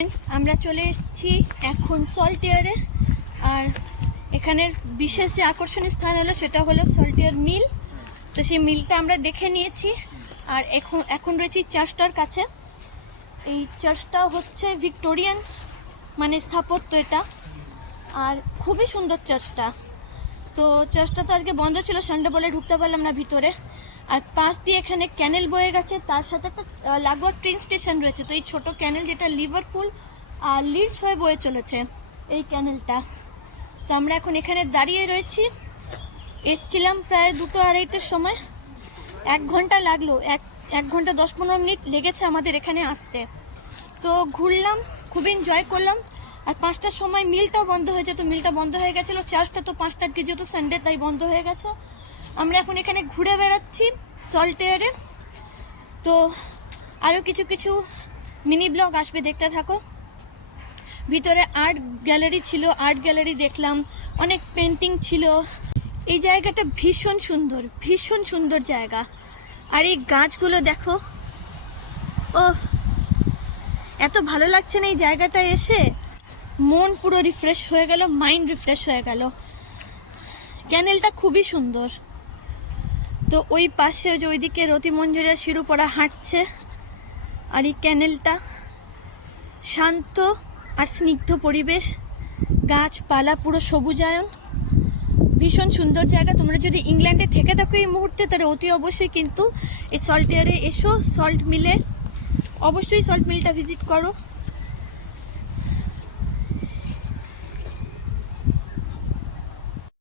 আমরা চলে এসেছি এখন সল্টিয়ারে। আর এখানের বিশেষ যে আকর্ষণীয় স্থান হলো সেটা হলো সল্টিয়ার মিল। তো সেই মিলটা আমরা দেখে নিয়েছি। আর এখন রয়েছি চার্চটার কাছে। এই চার্চটা হচ্ছে ভিক্টোরিয়ান মানে স্থাপত্য এটা, আর খুবই সুন্দর চার্চটা। তো চার্চটা তো আজকে বন্ধ ছিল, সানডে বলে ঢুকতে পারলাম না ভিতরে। আর পাশ দিয়ে এখানে ক্যানেল বয়ে গেছে, তার সাথে একটা লাগোয়া ট্রেন স্টেশন রয়েছে। তো এই ছোটো ক্যানেল যেটা লিভারপুল আর লিডস হয়ে বয়ে চলেছে এই ক্যানেলটা। তো আমরা এখন এখানে দাঁড়িয়ে রয়েছি। এসছিলাম প্রায় 2-2:30টার সময়। 1 ঘন্টা লাগলো, এক ঘন্টা 10-15 মিনিট লেগেছে আমাদের এখানে আসতে। তো ঘুরলাম, খুব এনজয় করলাম। আর 5টার সময় মিলটাও বন্ধ হয়েছে, তো মিলটা বন্ধ হয়ে গেছিলো। চার্চটা তো 5টার দিকে, যেহেতু সানডে তাই বন্ধ হয়ে গেছে। আমরা এখন এখানে ঘুরে বেড়াচ্ছি সল্টিয়ারে। তো আরও কিছু মিনি ব্লগ আসবে, দেখতে থাকো। ভিতরে আর্ট গ্যালারি ছিল, আর্ট গ্যালারি দেখলাম, অনেক পেন্টিং ছিল। এই জায়গাটা ভীষণ সুন্দর জায়গা। আর এই গাছগুলো দেখো, ও এত ভালো লাগছে না এই জায়গাটা এসে। মন পুরো রিফ্রেশ হয়ে গেল, মাইন্ড রিফ্রেশ হয়ে গেল। ক্যানেলটা খুবই সুন্দর। তো ওই পাশে যে ওইদিকে রতিমঞ্জুরিয়া শিরুপড়া হাঁটছে। আর এই ক্যানেলটা শান্ত আর স্নিগ্ধ পরিবেশ, গাছপালা, পুরো সবুজায়ন, ভীষণ সুন্দর জায়গা। তোমরা যদি ইংল্যান্ডে থেকে থাকো এই মুহূর্তে, তাহলে অতি অবশ্যই কিন্তু এই সল্টিয়ারে এসো। সল্ট মিলে অবশ্যই সল্ট মিলটা ভিজিট করো।